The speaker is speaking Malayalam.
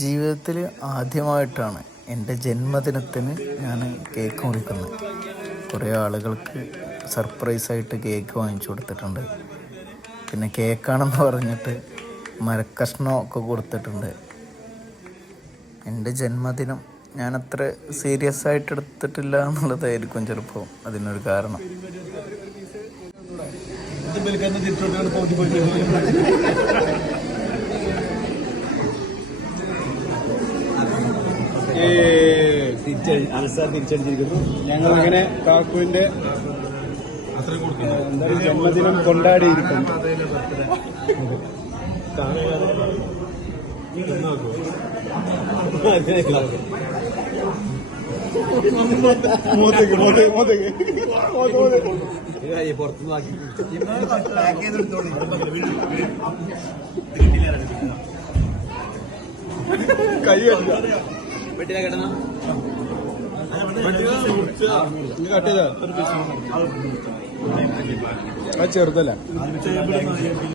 ജീവിതത്തിൽ ആദ്യമായിട്ടാണ് എൻ്റെ ജന്മദിനത്തിന് ഞാൻ കേക്ക് മുറിക്കുന്നത്. കുറേ ആളുകൾക്ക് സർപ്രൈസായിട്ട് കേക്ക് വാങ്ങിച്ചു കൊടുത്തിട്ടുണ്ട്. പിന്നെ കേക്കാണെന്ന് പറഞ്ഞിട്ട് മരക്കഷ്ണമൊക്കെ കൊടുത്തിട്ടുണ്ട്. എൻ്റെ ജന്മദിനം ഞാനത്ര സീരിയസ് ആയിട്ട് എടുത്തിട്ടില്ല എന്നുള്ളതായിരിക്കും ചിലപ്പോൾ അതിനൊരു കാരണം. തിരിച്ചടിച്ചിരിക്കുന്നു. ഞങ്ങളങ്ങനെ കാക്കുവിന്റെ ജന്മദിനം കൊണ്ടാടിയിരിക്കുന്നു. കൈ കട്ട് ചെയ്താ ചെറുതല്ല.